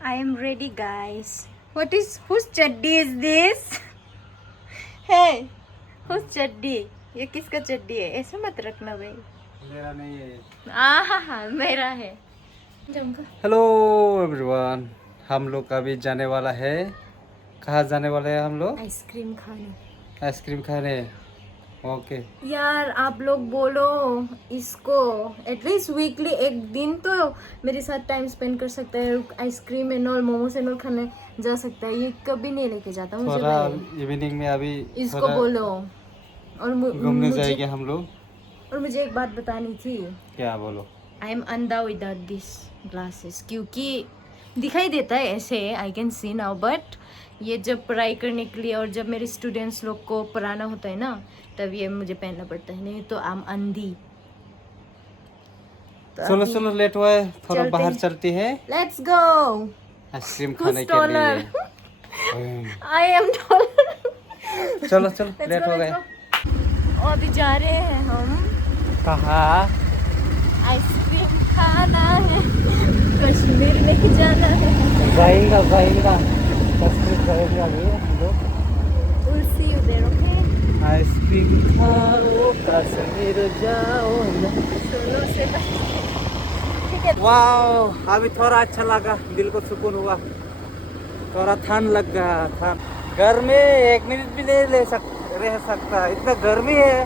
I am ready, guys. Whose चड्डी is this? Hey, whose चड्डी? ये किसका चड्डी है? ऐसे मत रखना भाई। मेरा नहीं है। हाँ मेरा है। हेलो एवरीवन, हम लोग अभी जाने वाला है। कहाँ जाने वाले हैं हम लोग? आइसक्रीम खाने। आइसक्रीम खाने। ओके यार आप लोग बोलो इसको एटलीस्ट वीकली एक दिन तो मेरे साथ टाइम स्पेंड कर सकता है। Ice cream and all, momos and all खाने जा सकता है। ये कभी नहीं लेके जाता मुझे थोड़ा भाई। इवनिंग में अभी इसको बोलो। और घूमने जाएंगे हम लोग। और मुझे एक बात बतानी थी। क्या बोलो? आई एम अंधा विदाउट दिस ग्लासेस, क्योंकि दिखाई देता है ऐसे, I can see now, but ये जब पढ़ाई करने के लिए और जब मेरे स्टूडेंट्स लोग को पढ़ाना होता है ना, तब ये मुझे पहनना पड़ता है, नहीं तो आई एम अंधी। चलो चलो लेट हुआ है, थोड़ा बाहर चलती है। लेट्स गो आइसक्रीम खाने के लिए। आई एम चलो चलो लेट हो गए। अभी जा रहे हैं हम। कहाँ? आइसक्रीम खाना है, कश्मीर में जाना है। जाएगा कश्मीर जाएगा अभी हम लोग। We'll see you there, okay? Ice cream खाओ कश्मीर जाओ। सुनो से ठीक है। वाओ, अभी थोड़ा अच्छा लगा, दिल को सुकून हुआ। थोड़ा ठंड लग गया था। घर में एक मिनट भी नहीं रह सकता, इतना गर्मी है।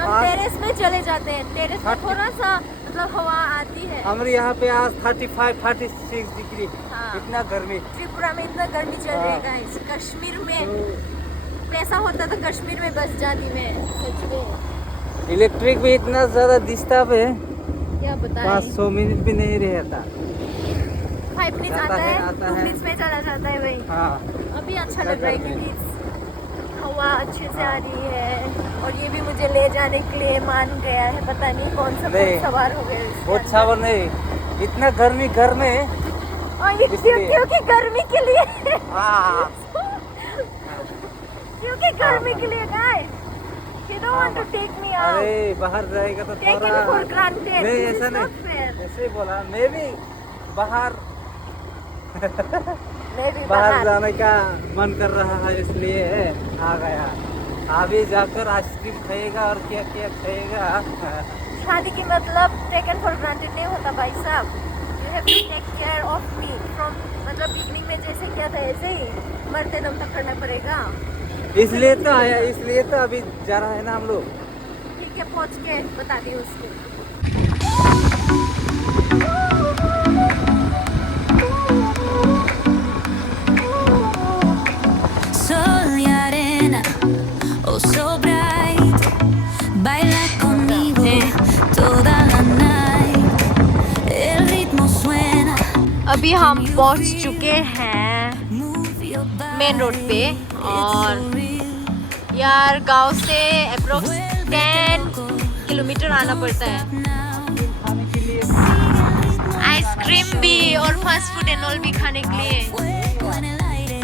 हम टेरेस में चले जाते हैं। टेरेस में थोड़ा सा मतलब हवा आती है। हमारे यहाँ पे आज 35-36 डिग्री। हाँ। इतना गर्मी। त्रिपुरा में इतना गर्मी चल रही है गाइस। कश्मीर में पैसा होता तो कश्मीर में बस जाती मैं, सच में। इलेक्ट्रिक भी इतना ज्यादा डिस्टर्ब है, क्या बताएं। 500 मिनट भी नहीं रहता। 5 मिनट आता है, 2 मिनट में चला जाता है भाई। हाँ। अभी अच्छा लग रहा है क्योंकि हवा अच्छे से आ रही है। और ये भी मुझे ले जाने के लिए मान गया है, पता नहीं कौन सा सवार हो गया। बहुत सवार नहीं, इतना गर्मी घर में। और क्योंकि गर्मी के लिए क्योंकि गर्मी के लिए guys, you don't want to take me out। अरे बाहर जाएगा तो Taking थोड़ा for granted। नहीं, This ऐसा is not नहीं, fair। ऐसे ही बोला। मैं भी बाहर बाहर जाने का मन कर रहा है, इसलिए आ गया। अभी जाकर आइसक्रीम खाएगा और क्या क्या खाएगा। शादी की मतलब टेकन फॉर ग्रांटेड नहीं होता भाई साहब। You have to take care of me from, मतलब बिगनिंग में जैसे किया था ऐसे ही मरते दम तक करना पड़ेगा। इसलिए तो आया, इसलिए तो अभी जा रहा है ना हम लोग। ठीक है, पहुंच के बता दी उसको। Sol y arena, oh so bright, baila conmigo toda la night, el ritmo suena, अभी हम पहुंच चुके हैं move your body, main road पे। और यार गांव से अप्रोक्स 10 किलोमीटर आना पड़ता है। आइसक्रीम भी और फास्ट फूड एंड ऑल भी खाने के लिए। fuego en el aire,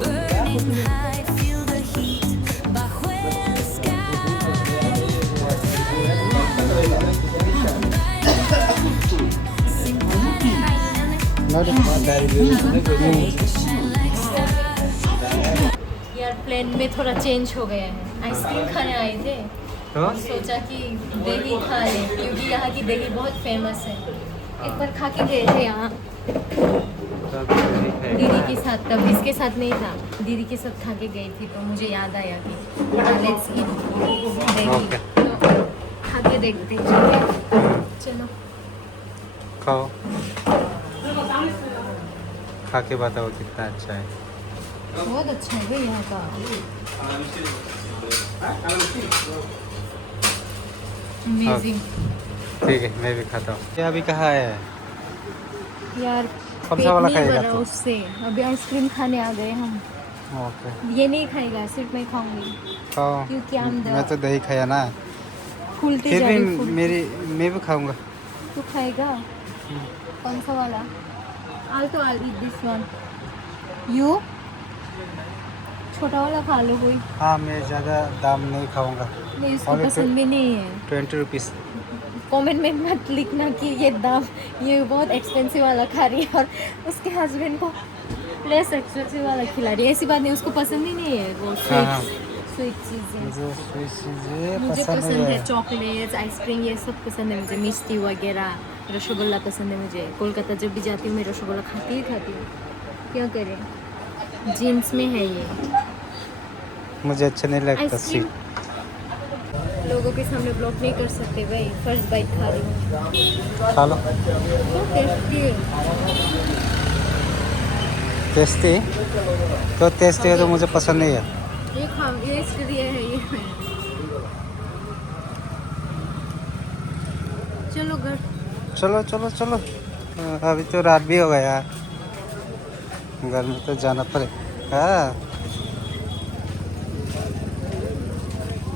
burning high, feel the heat, bajo el sky. यार प्लान में थोड़ा चेंज हो गया है। आइसक्रीम खाने आए थे तो सोचा कि दही खा लें, क्योंकि यहाँ की दही बहुत फेमस है। एक बार खा के गए थे यहाँ दीदी के साथ, तब इसके साथ नहीं था, दीदी के साथ खा के गई थी, तो मुझे याद आया कि लेट्स ईट दही। तो खा के देखते हैं। चलो खाओ, खा के बताओ कितना अच्छा है। बहुत अच्छा है भाई यहाँ का। अमेजिंग। ठीक है, मैं भी खाता हूँ। ये अभी कहाँ है यार कौन सा वाला पेट नहीं खाएगा भरा तू? उससे। अभी आइसक्रीम खाने आ गए हम। ओके ये नहीं खाएगा, सिर्फ मैं खाऊंगी खाओ। क्योंकि हम मैं तो दही खाया ना, फूलते फिर जा भी रही फूल। मैं भी खाऊंगा। तू खाएगा कौन सा वाला? I'll eat this one। You छोटा वाला खा लो कोई। हाँ, मैं ज़्यादा दाम नहीं खाऊंगा। नहीं, इसको और पसंद भी नहीं है। 20 रुपीज़। कमेंट में मत लिखना कि ये बहुत एक्सपेंसिव वाला खा रही है और उसके हस्बैंड को लेस एक्सपेंसिव वाला खिला रही है। ऐसी बात नहीं, उसको पसंद ही नहीं है वो हाँ। स्वीट चीज़ें। मुझे स्वीट चीजें मुझे पसंद पसंद नहीं है चॉकलेट्स, आइसक्रीम, ये सब पसंद है मुझे। मिष्टी वगैरह, रसगुल्ला पसंद है मुझे। कोलकाता जब भी जाती हूँ मैं रसगुल्ला खाती ही खाती हूँ। क्या करें, जीन्स में है ये। मुझे अच्छा नहीं लगता आइसक्रीम स्वीट। लोगों के सामने ब्लॉक नहीं कर सकते भाई। फर्स्ट बाइट खा रही हूँ। खा लो। तो टेस्टी है। टेस्टी तो टेस्टी है तो मुझे पसंद नहीं है। ये खा, ये इसके लिए है ये। चलो घर। चलो चलो चलो। अभी तो रात भी हो गया, घर में तो जाना पड़ेगा।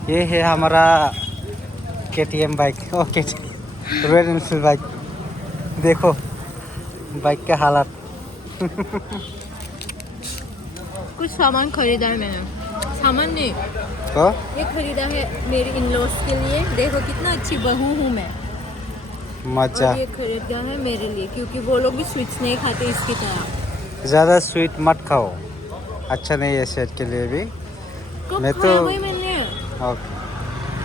ये है हमारा KTM bike. Okay, royal Enfield bike. देखो बाइक का हालत। कुछ सामान खरीदा है मैंने। सामान नहीं, तो ये खरीदा है मेरे इन-लॉज के लिए। देखो कितना अच्छी बहू हूँ मैं। मजा। और ये खरीदा है मेरे लिए क्योंकि वो लोग भी स्वीट्स नहीं खाते इसकी तरह। ज़्यादा स्वीट मत खाओ, अच्छा नहीं है सेहत के लिए भी। कब मैं खाया तो भाई मैंने? ओके,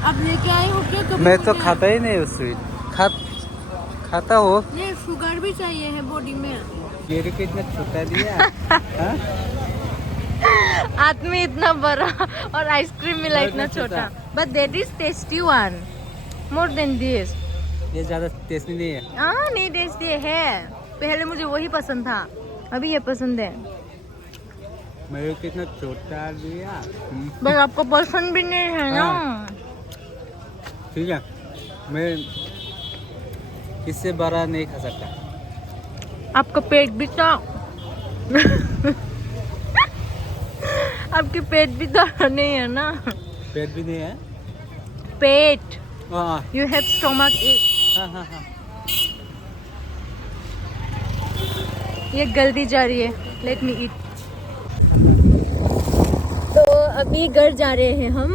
अब लेके आई हो क्या कभी? मैं तो मुझे? खाता ही नहीं स्वीट। खाता हो। ये शुगर भी चाहिए है बॉडी में। मेरे को इतना छोटा दिया। हाँ? आदमी इतना बड़ा और आइसक्रीम मिला इतना छोटा। But that is tasty one more than this. ये ज़्यादा टेस्टी नहीं है। हाँ नहीं, टेस्टी है। पहले मुझे वही पसंद था, अभी ये पसंद है। मेरे को इतना छोटा दिया। बट आपको पसंद भी नहीं है ना। हाँ। ठीक है, मैं इससे बड़ा नहीं खा सकता। आपका पेट भी तो आपके पेट भी तो नहीं है ना। पेट भी नहीं है। पेट, हाँ यू हैव स्टोमक एक। हाँ हाँ हाँ। ये गलती जा रही है। लेट मी ईट। तो अभी घर जा रहे हैं हम,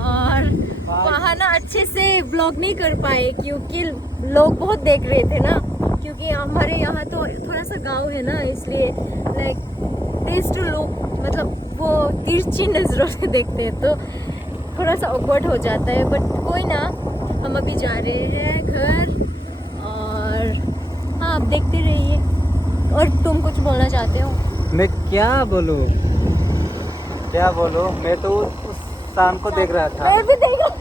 और वहाँ ना अच्छे से व्लॉग नहीं कर पाए क्योंकि लोग बहुत देख रहे थे ना। क्योंकि हमारे यहाँ तो थोड़ा सा गांव है ना, इसलिए लाइक टेस्ट लोग मतलब वो तिरछी नज़रों से देखते हैं तो थोड़ा सा ऑकवर्ड हो जाता है। बट कोई ना, हम अभी जा रहे हैं घर। और हाँ, आप देखते रहिए। और तुम कुछ बोलना चाहते हो? मैं क्या बोलूँ, क्या बोलूँ? मैं तो उस शाम को देख रहा था। मैं भी देख रहा था।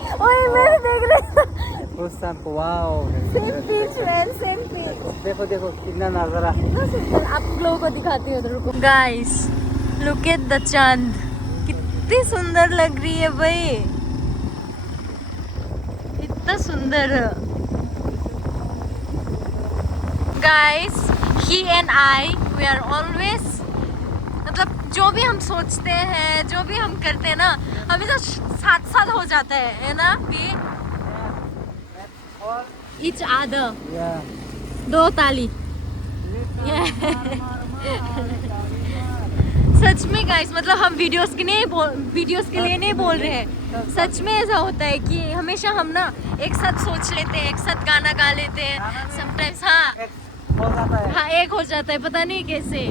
उस शाम को वाओ। सेम बीच मैन, सेम बीच। देखो देखो कितना नजारा। कितना सुंदर। आप लोगों को दिखाती हूँ, रुको। गाइस लुक एट द चांद, कितनी सुंदर लग रही है भाई, इतना सुंदर। Guys he and I we are always, मतलब जो भी हम सोचते हैं, जो भी हम करते हैं ना, हमेशा साथ साथ हो जाता है ना। भी ईच अदर, दो ताली। सच में गाइस, मतलब हम वीडियोस के लिए नहीं बोल रहे हैं। सच में ऐसा होता है कि हमेशा हम ना एक साथ सोच लेते हैं, एक साथ गाना गा लेते हैं समटाइम्स। हाँ हो जाता है। हाँ, एक हो जाता है, पता नहीं कैसे।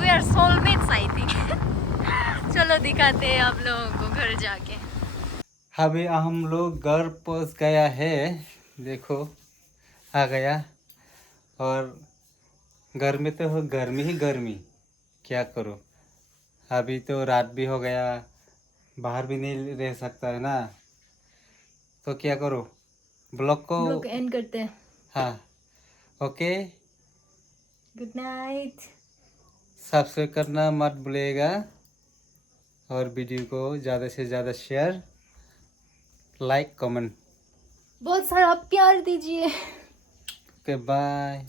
We are soulmates I think. चलो दिखाते हैं आप लोगों को घर जाके। अभी हम लोग घर पहुंच गया है। देखो आ गया, और घर में तो गर्मी ही गर्मी, क्या करो। अभी तो रात भी हो गया, बाहर भी नहीं रह सकता है ना, तो क्या करो, ब्लॉग को एंड करते हैं। हाँ ओके। Good night. सब्सक्राइब करना मत भूलिएगा, और वीडियो को ज़्यादा से ज़्यादा शेयर, लाइक, कमेंट। बहुत सारा प्यार दीजिए। Okay bye.